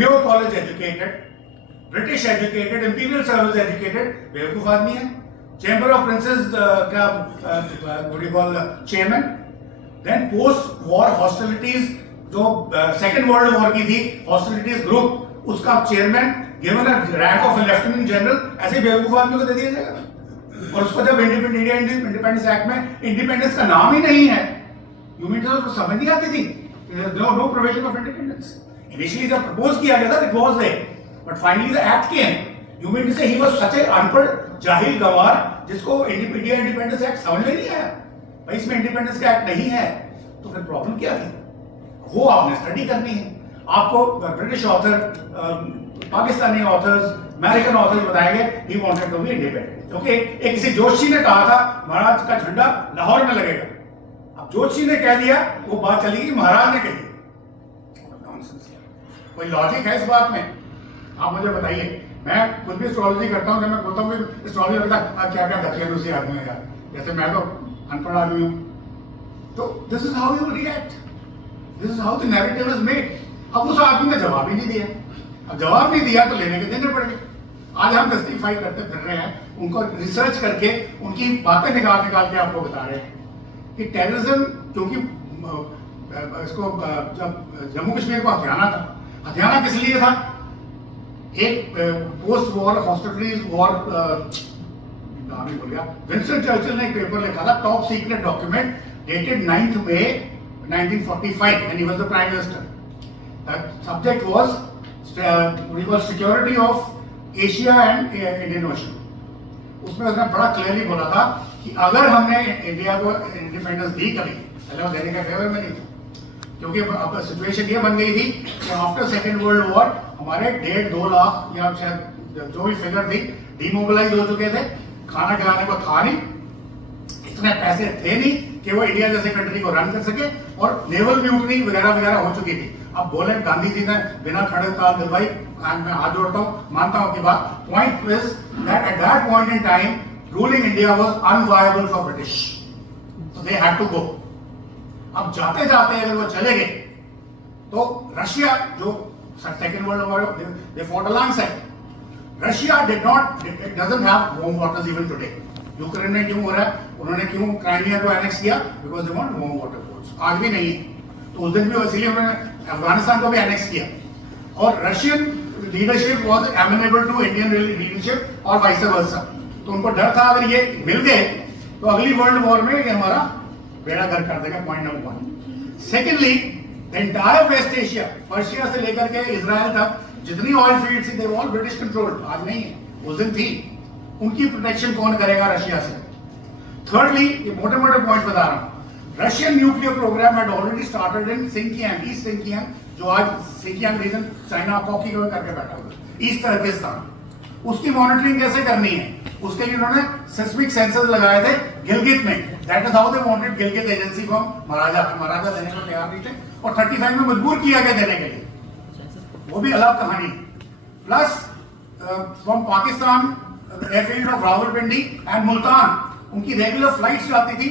Mayo college educated, British educated, imperial service educated, बेवकूफ आदमी है। चैम्बर ऑफ प्रिंसेस का chairman. Then post war hostilities, जो second world war की थी, हॉस्टिलिटीज ग्रुप, उसका chairman, given a rank of lieutenant general. ऐसे बेवकूफ आदमी को दे दिया जाएगा। और उसको जब इंडिपेंडेंस एक्ट में इंडिपेंडेंस का नाम ही नहीं है, यूनिट तो समझ नहीं आती थी, no provision of independence. Initially जब प्रपोज किया गया था, it was there, but finally the act came. You mean to say ही वाज सच ए अनपढ़ जाहिल गवार जिसको इंडिया इंडिपेंडेंस एक्ट समझ में नहीं आया, भाई इसमें इंडिपेंडेंस का एक्ट नहीं है। तो फिर प्रॉब्लम क्या थी, वो आपने स्टडी करनी है। आपको British author, Pakistani authors, American authors बताएंगे he wanted to be independent. Okay, एक किसी जोशी ने कहा था महाराज का झंडा लाहौर में लगेगा। अब जोशी ने कह दिया, वो बात चली गई, महाराज ने कही। कोई लॉजिक है इस बात में? आप मुझे बताइए। मैं खुद भी एस्ट्रोलॉजी करता हूं, जब मैं बोलता हूं एस्ट्रोलॉजी करता क्या क्या दक्षिण रूसी आदमी है, जैसे मैं तो अनपढ़ आदमी हूं। तो this is how you react, this is how the narrative is made. अब उस आदमी ने जवाब ही नहीं दिया। अब जवाब नहीं दिया तो लेने के देने पड़ गए। आज हम जस्टिफाई करते फिर रहे हैं, उनको रिसर्च करके उनकी बातें निकाल निकाल के आपको बता रहे हैं कि टेररिज्म, क्योंकि इसको जब जम्मू कश्मीर को हथियाना था, हथियाना किस लिए था? एक पोस्ट वॉर हॉस्टिलिटीज वॉर, नाम ही भूल गया, विंस्टन चर्चिल ने एक पेपर लिखा था, top secret document dated 9th May 1945 when he was the prime minister. The subject was security of Asia and Indian Ocean. उसमें उसने बड़ा क्लियरली बोला था कि अगर हमने इंडिया को इंडिपेंडेंस दी कभी, पहले वो देने के फेवर में नहीं था, क्योंकि अब सिचुएशन ये बन गई थी कि आफ्टर सेकेंड वर्ल्ड वॉर हमारे 1.5-2 लाख या शायद जो भी फिगर थी डीमोबिलाइज हो चुके थे, खाना खिलाने को था नहीं, इतने पैसे थे नहीं कि वो इंडिया जैसे कंट्री को रन कर सके, और नेवल म्यूटनी वगैरह वगैरह हो चुकी थी। अब बोले गांधी जी ने बिना खड़े उतार दिलवाई, मैं हाथ जोड़ता हूं, मानता हूं कि बात। Point is that at that point in time ruling India was unviable for British, so they had to go. अब जाते जाते अगर वो चले गए तो रशिया, जो second world war they fought alongside, Russia did not, it doesn't have warm waters even today. Ukraine में क्यों हो रहा है, उन्होंने क्यों क्राइमिया को एनेक्स किया? Because they want warm water ports. आज भी नहीं है, तो उस दिन भी इसीलिए उन्होंने अफगानिस्तान को भी एनेक्स किया। और Russian leadership was amenable to Indian leadership और वाइस वर्सा। तो उनको डर था अगर ये मिल गए तो अगली वर्ल्ड वॉर में ये हमारा बेड़ा गर्क कर देगा। Point number 1। Secondly, the entire West Asia, Persia से लेकर के इजराइल तक जितनी ऑयल फील्ड्स थी, they were all British controlled. आज नहीं है, उस दिन थी। उनकी प्रोटेक्शन कौन करेगा? रशिया से। थर्डली, ये मोटे मोटे पॉइंट बता रहा हूं, Russian nuclear program had already started in Sinkiang, East Sinkiang, जो आज सिंकियांग रीजन चाइना पॉकी करके बैठा हुआ है, ईस्ट तुर्किस्तान। उसकी मॉनिटरिंग कैसे करनी है, उसके लिए उन्होंने सिस्मिक सेंसर्स लगाए थे गिलगित में। That is how they wanted Gilgit agency को महाराजा देने को तैयार नहीं थे, और 35 में मजबूर किया गया देने के लिए, वो भी अलग कहानी। Plus from Pakistan airfield of Rawalpindi and Multan, उनकी रेगुलर फ्लाइट्स जाती थी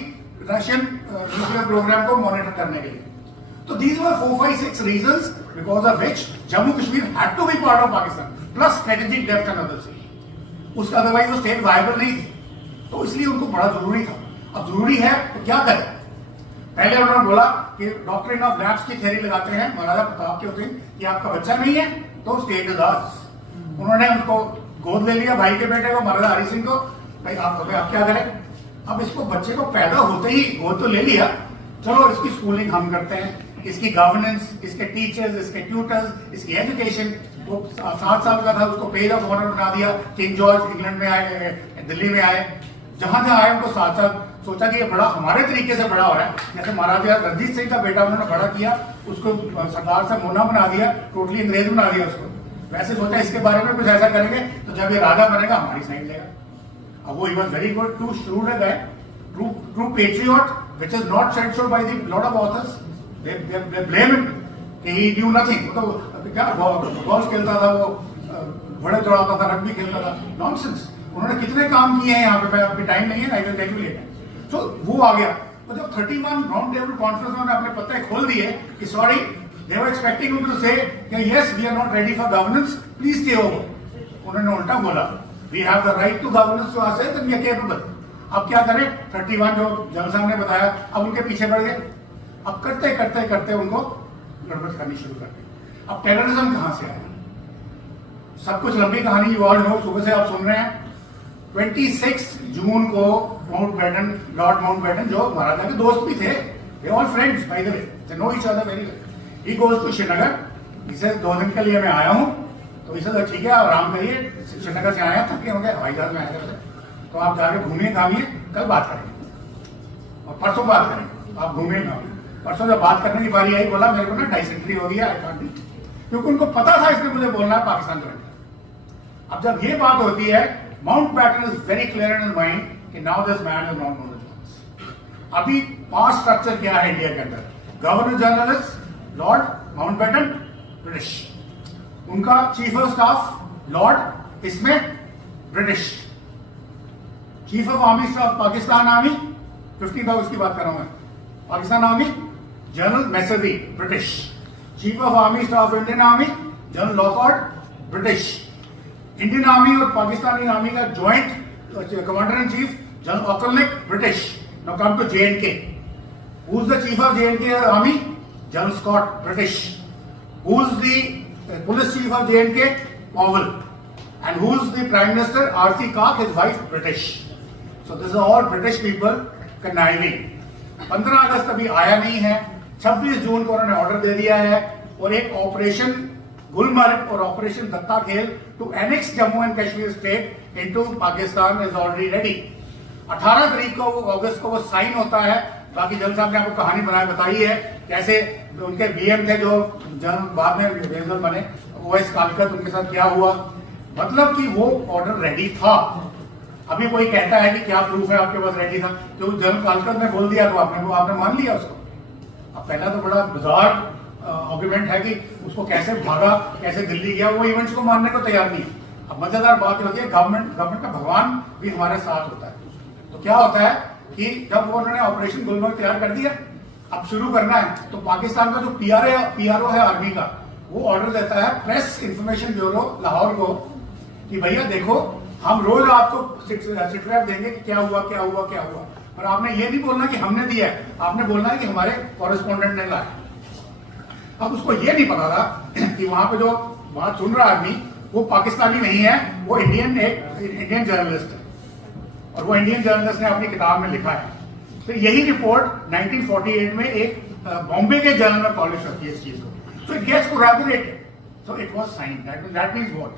रशियन न्यूक्लियर प्रोग्राम को मॉनिटर करने के लिए। तो these were 4-5-6 reasons because of which Jammu Kashmir had to be part of Pakistan, plus strategic depth and other things. उसका अदरवाइज वो स्टेट वायबल नहीं थी, तो इसलिए उनको बड़ा जरूरी था। अब जरूरी है तो क्या करें? पहले उन्होंने बोला कि डॉक्ट्रिन ऑफ लैप्स की थ्योरी लगाते हैं महाराजा प्रताप के होते हैं कि आपका बच्चा नहीं है तो स्टेट इज आवर्स। उन्होंने उनको गोद ले लिया, भाई के बेटे को, महाराजा हरि सिंह को। भाई आप क्या करें? अब इसको बच्चे को पैदा होते ही गोद तो ले लिया, चलो इसकी स्कूलिंग हम करते हैं, इसकी गवर्नेंस, इसके टीचर्स, इसके ट्यूटर्स, इसकी एजुकेशन। वो 7 साल का था, उसको पेज ऑफ ऑनर बना दिया। किंग जॉर्ज इंग्लैंड में आए, दिल्ली में आए, जहां जहां आए उनको 7 साल। सोचा कि ये बड़ा हमारे तरीके से बड़ा हो रहा है, जैसे महाराजा रणजीत सिंह का बेटा उन्होंने बड़ा किया, उसको सरदार से मोना बना दिया, टोटली अंग्रेज बना दिया उसको। वैसे सोचा इसके बारे में कुछ ऐसा करेंगे तो जब ये राजा बनेगा हमारी साइड लेगा। अब वो he was very good, too shrewd a guy, true patriot, which is not said so by the lot of authors. They blame him कि he knew nothing. वो तो क्या golf खेलता था, वो घोड़े चढ़ाता था, रग्बी खेलता था, नॉनसेंस। उन्होंने कितने काम किए हैं यहाँ पे, अभी टाइम नहीं है, I will tell you later. So वो आ गया। तो जब 31 राउंड टेबल कॉन्फ्रेंस में अपने पत्ते खोल दिए कि sorry They were expecting him to say, yes, we are not ready for governance, please stay over. उन्होंने उल्टा बोला, we have the right to governance to ourselves and we are capable. अब क्या करें, 31 जो जनरल साहब ने बताया, अब उनके पीछे बढ़ गए. अब करते करते करते उनको गड़बड़ करनी शुरू कर दी. अब टेररिज्म कहां से आया? सब कुछ लंबी कहानी, यू ऑल नो, सुबह से आप सुन रहे हैं. 26 जून को माउंटबेटन, लॉर्ड माउंटबेटन, जो महाराजा के दोस्त भी थे, they all friends by the way, they know each other very well. He goes to Srinagar. He says 2 दिन के लिए मैं आया हूँ. तो he says ठीक है, आराम करिए, श्रीनगर से आया, थके होंगे, हवाई जहाज में आए थे, तो आप जाके घूमिए घामिए, कल बात करेंगे और परसों बात करेंगे. आप घूमिए घामिए. परसों जब बात करने की बारी आई, बोला मेरे को ना डायसेंट्री हो गया, आई कांट डू, क्योंकि उनको पता था इसने मुझे बोलना है पाकिस्तान ज्वाइन. अब जब ये बात होती है, Mountbatten is very clear in his mind कि now this man is not going to join. अभी पास्ट स्ट्रक्चर क्या है इंडिया के अंदर? Governor general is Lord Mountbatten, British. उनका चीफ ऑफ स्टाफ लॉर्ड, इसमें British. Chief of army staff Pakistan army, 50 अगस्त की बात कर रहा हूं मैं, Pakistan army, general Messervy, British. Chief of army staff Indian army, general Lockhart, British. Indian army और पाकिस्तानी आर्मी का joint commander in chief general ऑकलनिक, British. Now come to J&K. Who is the chief of J&K army? General Scott, British. Who is the police chief of J&K? Powell. And who is the prime minister? Arti Kaak, his wife, British. So this is all British people conniving. 15 अगस्त अभी आया नहीं है. 26 जून को उन्होंने order दे दिया है और एक ऑपरेशन गुलमर्ग और operation Datta Khel to annex Jammu and Kashmir state into Pakistan is already ready. 18 तारीख को अगस्त को वो साइन होता है. बाकी जनरल साहब ने आपको कहानी बनाई बताई है कैसे उनके बीएम थे जो जनरल बाद में जनरल बने, ओएस कालिकत, उनके साथ क्या हुआ. मतलब कि वो ऑर्डर रेडी था. अभी कोई कहता है कि क्या प्रूफ है आपके पास रेडी था? क्योंकि जनरल कालिकत ने बोल दिया तो आपने मान लिया उसको. अब पहला तो बड़ा बिजार आर्गुमेंट है कि उसको कैसे भागा, कैसे दिल्ली गया, वो इवेंट्स को मानने को तैयार नहीं है. अब मजेदार बात होती है, गवर्नमेंट का भगवान भी हमारे साथ होता है. तो क्या होता है कि जब उन्होंने ऑपरेशन गुलमर्ग तैयार कर दिया, अब शुरू करना है, तो पाकिस्तान का जो पीआरओ है आर्मी का, वो ऑर्डर देता है प्रेस इंफॉर्मेशन ब्यूरो लाहौर को कि भैया देखो, हम रोज आपको सिटरैप देंगे कि क्या हुआ क्या हुआ क्या हुआ, और आपने ये नहीं बोलना कि हमने दिया है, आपने बोलना है कि हमारे कॉरेस्पॉन्डेंट ने लाया. अब उसको ये नहीं पता था कि वहां पे जो बात सुन रहा आदमी वो पाकिस्तानी नहीं है, वो इंडियन जर्नलिस्ट है. और वो इंडियन जर्नलिस्ट ने अपनी किताब में लिखा है. तो यही रिपोर्ट 1948 में एक बॉम्बे के जर्नल में पब्लिश होती है इस चीज को. So it gets collaborated, so it was signed. That means what?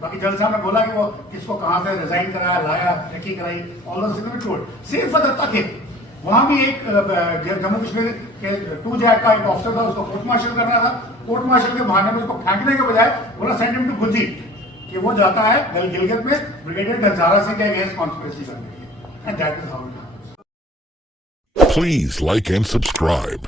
बाकी जनरल साहब ने बोला कि वो किसको कहां से रिजाइन कराया, लाया, चेकिंग कराई, all those things told. Same for Datta Khel. वहां भी एक जम्मू कश्मीर के 2 जैक का एक ऑफिसर था, उसको कोर्ट मार्शल करना था. कोर्ट मार्शल के बहाने में उसको फेंकने के बजाय बोला सेंड हिम टू गुजी, कि वो जाता है गिलगित में ब्रिगेडियर गंजारा सिंह के अगेंस्ट कॉन्स्पिरेसी करने के लिए. And that is how it happens. Please like and subscribe.